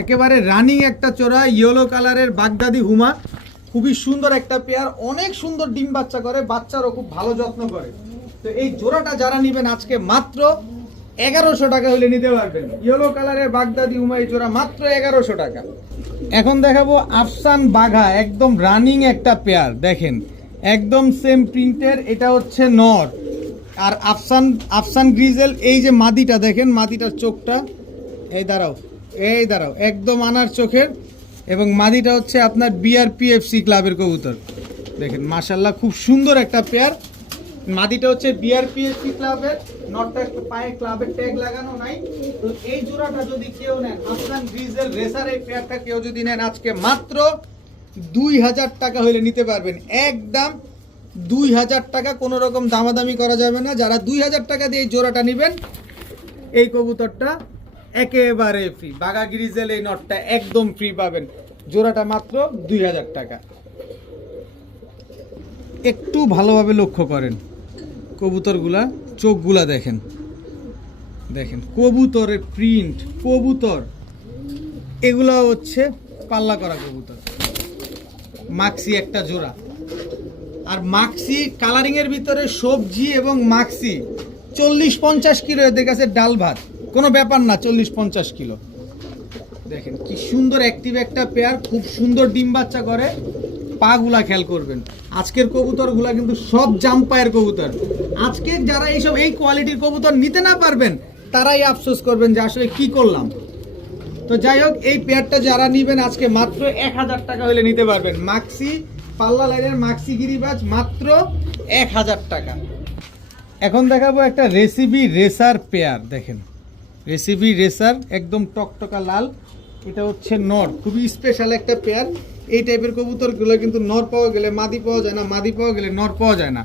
একেবারে রানিং একটা চোরা ইয়েলো কালারের বাগদাদি হুমা। খুবই সুন্দর একটা পেয়ার, অনেক সুন্দর ডিম বাচ্চা করে, বাচ্চারও খুব ভালো যত্ন করে। তো এই জোড়াটা যারা নেবেন আজকে মাত্র 1100 টাকা হলে নিতে পারবেন। ইয়েলো কালারের বাগদাদি হুমা এই জোড়া মাত্র 1100 টাকা। এখন দেখাবো আফসান বাঘা, একদম রানিং একটা পেয়ার, দেখেন একদম সেম প্রিন্টের। এটা হচ্ছে নর, আর আফসান গ্রিজেল। এই যে মাদিটা দেখেন, মাদিটার চোখটা এই দাঁড়াও একদম আনার চোখের, এবং মাদিটা হচ্ছে আপনার বিআরপিএফসি ক্লাবের কবুতর। দেখেন মাশাল্লাহ খুব সুন্দর একটা পেয়ার। মাদিটা হচ্ছে বিআরপিএফসি ক্লাবের, নটটা একটু পায়ে ক্লাবের ট্যাগ লাগানো নাই। তো এই জোড়াটা যদি কেউ নেন, আফসান গ্রিজেল রেসার এই পেয়ারটা কেউ যদি নেন আজকে মাত্র 2000 টাকা হলে নিতে পারবেন। একদম 2000 টাকা, কোনো রকম দামাদামি করা যাবে না। যারা 2000 টাকা দিয়ে এই জোড়াটা নেবেন, এই কবুতরটা একেবারে ফ্রি। বাঘা গ্রিজেল এই নটটা একদম ফ্রি পাবেন, জোড়াটা মাত্র 2000 টাকা। একটু ভালোভাবে লক্ষ্য করেন কবুতরগুলা, চোখগুলা দেখেন, দেখেন কবুতরের প্রিন্ট, কবুতর এগুলো হচ্ছে পাল্লা করা কবুতর। মাক্সি একটা জোড়া, আর মাক্সি কালারিংয়ের ভিতরে সবজি এবং মাক্সি 40-50 কিলো এদের কাছে ডাল ভাত, কোনো ব্যাপার না। 40-50 কিলো, দেখেন কি সুন্দর অ্যাক্টিভ একটা পেয়ার, খুব সুন্দর ডিম বাচ্চা করে। পাগুলা খেয়াল করবেন, আজকের কবুতরগুলা কিন্তু সব জাম্পায়ের কবুতর। আজকে যারা এইসব এই কোয়ালিটির কবুতর নিতে না পারবেন, তারাই আফসোস করবেন যে আসলে কি করলাম। তো যাই হোক, এই পেয়ারটা যারা নেবেন আজকে মাত্র 1000 টাকা হলে নিতে পারবেন। মাক্সি পাল্লা লাইনের মাক্সি গিরিবাজ মাত্র 1000 টাকা। এখন দেখাবো একটা রেসিপি রেসার পেয়ার, দেখেন রেসিপি রেসার একদম টকটকা লাল। এটা হচ্ছে নর, খুবই স্পেশাল একটা পেয়ার। এই টাইপের কবুতরগুলো কিন্তু নর পাওয়া গেলে মাদি পাওয়া যায় না, মাদি পাওয়া গেলে নর পাওয়া যায় না।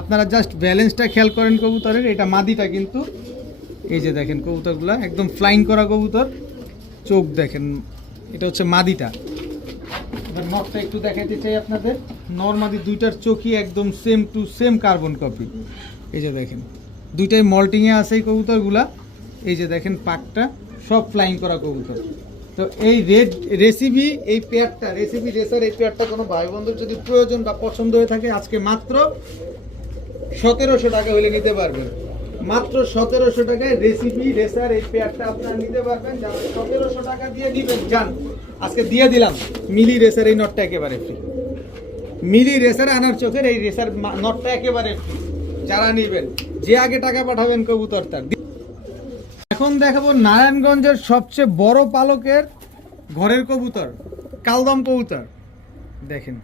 আপনারা জাস্ট ব্যালেন্সটা খেয়াল করেন কবুতরের। এটা মাদিটা কিন্তু এই যে দেখেন কবুতরগুলো একদম ফ্লাইং করা কবুতর, চোখ দেখেন, এটা হচ্ছে মাদিটা। এবার নরটা একটু দেখাইতে চাই আপনাদের। নর মাদি দুইটার চোখই একদম same to same carbon copy. এই যে দেখেন দুইটাই মল্টিংয়ে আছে এই কবুতরগুলা। এই যে দেখেন পাকটা সব ফ্লাইং করা কবুতর। তো এই রেসিপি এই পেয়ারটা, রেসিপি রেসার এই পেয়ারটা কোনো ভাই বন্ধুর যদি প্রয়োজন বা পছন্দ হয়ে থাকে আজকে মাত্র 1700 টাকা হলে নিতে পারবেন। মাত্র 1700 টাকায় রেসিপি রেসার এই পেয়ারটা আপনারা নিতে পারবেন। যারা 1700 টাকা দিয়ে দিবেন যান, আজকে দিয়ে দিলাম মিলি রেসার এই নটটা একেবারে ফ্রি। মিলি রেসার আনার চোখের এই রেসার নটটা একেবারে ফ্রি। যারা নেবেন, যে আগে টাকা পাঠাবেন কবুতরটা। এখন দেখাবো নারায়ণগঞ্জের সবচেয়ে বড় পালকের ঘরের কবুতর, কালদম কবুতর। দেখেন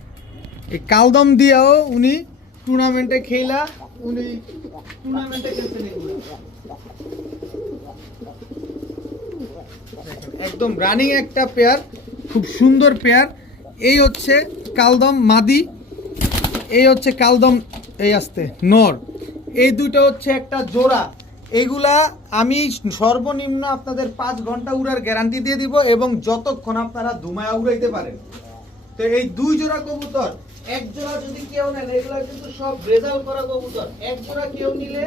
এই কালদম দিয়েও উনি টুর্নামেন্টে খেলা, উনি টুর্নামেন্টে খেলছেন। একদম রানিং একটা পেয়ার, খুব সুন্দর পেয়ার। এই হচ্ছে কালদম মাদি, এই হচ্ছে কালদম এই আসতে নর। এই দুটো হচ্ছে একটা জোড়া। এইগুলা আমি সর্বনিম্ন আপনাদের 5 ঘন্টা উড়ার গ্যারান্টি দিয়ে দিব, এবং যতক্ষণ আপনারা ধুমায়া উড়াইতে পারেন। তো এই 2 জোড়া কবুতর, এক জোড়া যদি কেউ নেন, এগুলা কিন্তু সব রেজাল্ট করা কবুতর। এক জোড়া কেউ নিলে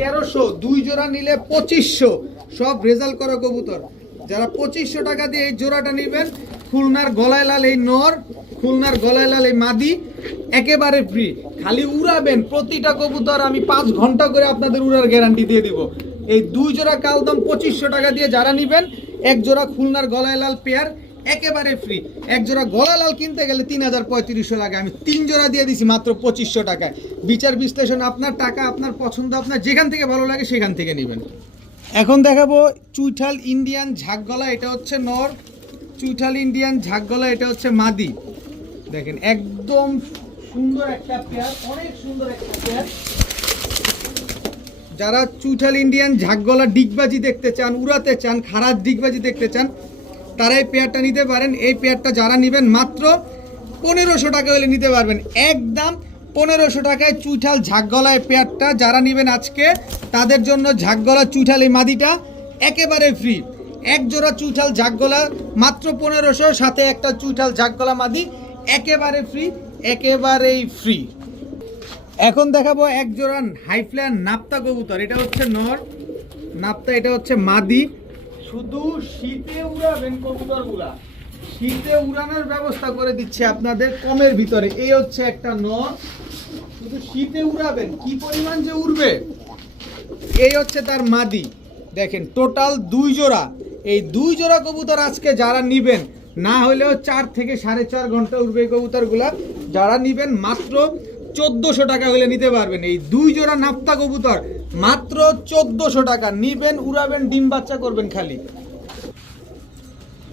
1300, 2 জোড়া নিলে 2500, সব রেজাল্ট করা কবুতর। যারা 2500 টাকা দিয়ে এই জোড়াটা নেবেন, খুলনার গলায় লাল এই নর, খুলনার গলায় লাল এই মাদি, একেবারে ফ্রি। খালি উড়াবেন, প্রতিটা কবুতর আমি 5 ঘন্টা করে আপনাদের উড়ার গ্যারান্টি দিয়ে দিব। এই 2 জোড়া কালদম 2500 টাকা দিয়ে যারা নেবেন, এক জোড়া খুলনার গলায় লাল পেয়ার একেবারে ফ্রি। এক জোড়া গলা লাল কিনতে গেলে 3500 লাগে, আমি 3 জোড়া দিয়ে দিছি মাত্র 2500 টাকায়। বিচার বিশ্লেষণ আপনার, টাকা আপনার পছন্দ, আপনার যেখান থেকে ভালো লাগে সেখান থেকে নেবেন। এখন দেখাবো চুইঠাল ইন্ডিয়ান ঝাঁকগলা, এটা হচ্ছে নর। চুইঠাল ইন্ডিয়ান ঝাঁকগলা, এটা হচ্ছে মাদি। দেখেন একদম সুন্দর একটা পেয়ার, অনেক সুন্দর একটা পেয়ার। যারা চুইঠাল ইন্ডিয়ান ঝাঁকগলা ডিগবাজি দেখতে চান, উড়াতে চান, খারাপ ডিগবাজি দেখতে চান, তারা এই পেয়ারটা নিতে পারেন। এই পেয়ারটা যারা নেবেন মাত্র 1500 টাকা হলে নিতে পারবেন। একদম 1500 টাকায় চুইঠাল ঝাঁকগলা এই পেয়ারটা যারা নেবেন আজকে, তাদের জন্য ঝাঁকগলা চুইঠাল এই মাদিটা একেবারে ফ্রি। এক জোড়া চুইঠাল ঝাঁকগলা মাত্র 1500, সাথে একটা চুইঠাল ঝাঁকগলা মাদি একেবারে ফ্রি, একেবারেই ফ্রি। এখন দেখাবো এক জোড়া হাই ফ্লায়ার নাপ্তা কবুতর। এটা হচ্ছে নর নাপ্তা, এটা হচ্ছে মাদি। শুধু শীতে উড়াবেন কবুতরগুলা, শীতে উড়ানোর ব্যবস্থা করে দিচ্ছে আপনাদের কমের ভিতরে। এই হচ্ছে একটা নর, শুধু শীতে উড়াবেন, কি পরিমাণ যে উড়বে। এই হচ্ছে তার মাদি, দেখেন টোটাল 2 জোড়া। এই 2 জোড়া কবুতর আজকে যারা নিবেন, না হলেও 4 থেকে 4.5 ঘন্টা উড়বে এই কবুতরগুলা। যারা নিবেন মাত্র 1400 টাকা হলে নিতে পারবেন। এই 2 জোড়া নাপ্তা কবুতর মাত্র 1400 টাকা। নিবেন, উড়াবেন, ডিম বাচ্চা করবেন খালি।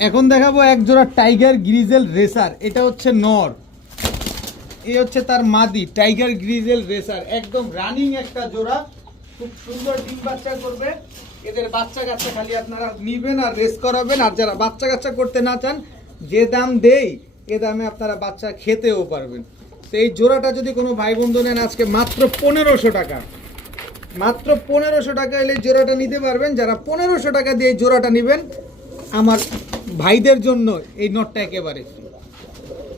এখন দেখাবো এক জোড়া টাইগার গ্রিজেল রেসার। এটা হচ্ছে নর, এই হচ্ছে তার মাদি টাইগার গ্রিজেল রেসার। একদম রানিং একটা জোড়া, খুব সুন্দর ডিম বাচ্চা করবে। এদের বাচ্চা কাচ্চা খালি আপনারা নিবেন আর রেস করাবেন। আর যারা বাচ্চা কাচ্চা করতে না চান, যে দাম দেই এ দামে আপনারা বাচ্চা খেতেও পারবেন। তো এই জোড়াটা যদি কোনো ভাই বন্ধু নেন আজকে মাত্র 1500 টাকা, মাত্র 1500 টাকা এলে জোড়াটা নিতে পারবেন। যারা 1500 টাকা দিয়ে এই জোড়াটা নেবেন, আমার ভাইদের জন্য এই নটটা একেবারে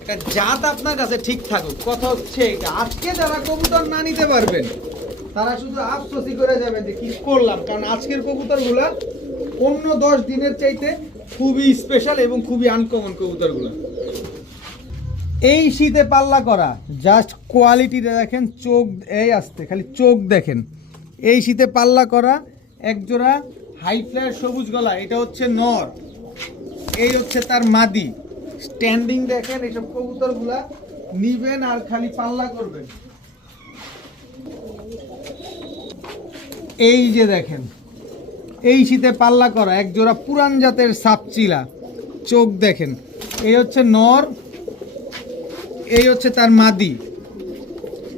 এটা জাত আপনার কাছে ঠিক থাকুক। কথা হচ্ছে এটা, আজকে যারা কবুতর না নিতে পারবেন তারা শুধু আফসোসই করে যাবেন যে কি করলাম। কারণ আজকের কবুতরগুলা অন্য 10 দিনের চাইতে খুবই স্পেশাল এবং খুবই আনকমন কবুতরগুলো। এই শীতে পাল্লা করা, জাস্ট কোয়ালিটিটা দেখেন, চোখ এই আসতে খালি চোখ দেখেন। এই শীতে পাল্লা করা এক জোড়া হাই ফ্লায়ার সবুজ গলা, এটা হচ্ছে নর, এই হচ্ছে তার মাদি। স্ট্যান্ডিং দেখেন, এইসব কবুতরগুলা নিবেন আর খালি পাল্লা করবেন। এই যে দেখেন, এই শীতে পাল্লা করা এক জোড়া পুরান জাতের সাপচিলা, চোখ দেখেন। এই হচ্ছে নর, এই হচ্ছে তার মাদি।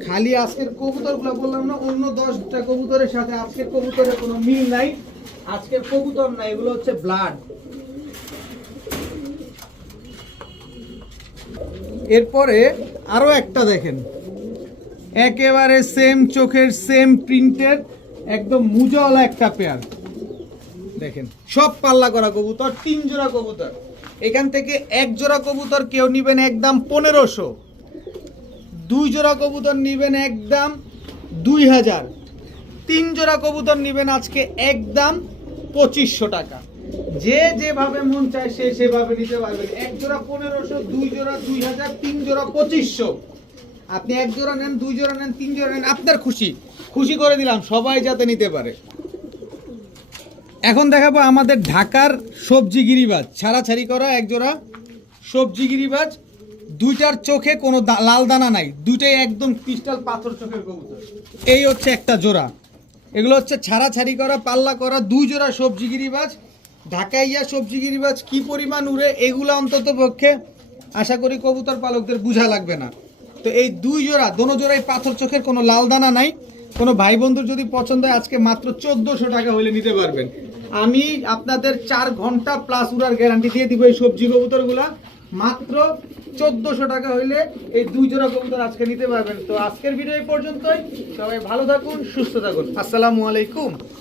খালি আজকের কবুতরগুলো বললাম না, অন্য 10টা কবুতরের সাথে আজকের কবুতরের কোনো মিল নাই। আজকের কবুতর না, এগুলো হচ্ছে ব্লাড। এরপরে আরো একটা দেখেন, একেবারে সেম চোখের, সেম প্রিন্টের, একদম মুজাওয়ালা একটা পেয়ার দেখেন। সব পাল্লা করা কবুতর, 3 জোড়া কবুতর। এখান থেকে এক জোড়া কবুতর কেউ নিবেন একদম 1500, 2 জোড়া কবুতর নিবেন একদম 2000, 3 জোড়া কবুতর নিবেন আজকে একদম 2500 টাকা। যে যেভাবে মন চায় সে সেভাবে নিতে পারবেন। এক জোড়া 1500, 2 জোড়া 2000, 3 জোড়া 2500। আপনি এক জোড়া নেন, 2 জোড়া নেন, 3 জোড়া নেন, আপনার খুশি, খুশি করে দিলাম, সবাই যাতে নিতে পারে। এখন দেখাবো আমাদের ঢাকার সবজি গিরিবাজ, ছাড়াছাড়ি করা এক জোড়া সবজি গিরিবাজ। 2টার চোখে কোনো লাল দানা নাই, 2টাই একদম ক্রিস্টাল পাথর চোখের কবুতর। এই হচ্ছে একটা জোড়া। এগুলো হচ্ছে ছাড়াছাড়ি করা, পাল্লা করা 2 জোড়া সবজি গিরিবাজ। ঢাকাইয়া সবজি গিরিবাজ কি পরিমাণ উড়ে, এগুলো অন্তত পক্ষে আশা করি কবুতর পালকদের বোঝা লাগবে না। তো এই 2 জোড়া, দোনো জোড়াই পাথর চোখের, কোনো লাল দানা নাই। কোনো ভাই বন্ধুর যদি পছন্দ হয় আজকে মাত্র 1400 টাকা হলে নিতে পারবেন। আমি আপনাদের 4 ঘন্টা প্লাস উড়ার গ্যারান্টি দিয়ে দিব এই সবজি কবুতরগুলা। মাত্র 1400 টাকা হইলে এই 2 জোড়া কবুতর আজকে নিতে পারবেন। তো আজকের ভিডিও এই পর্যন্তই। সবাই ভালো থাকুন, সুস্থ থাকুন। আসসালামু আলাইকুম।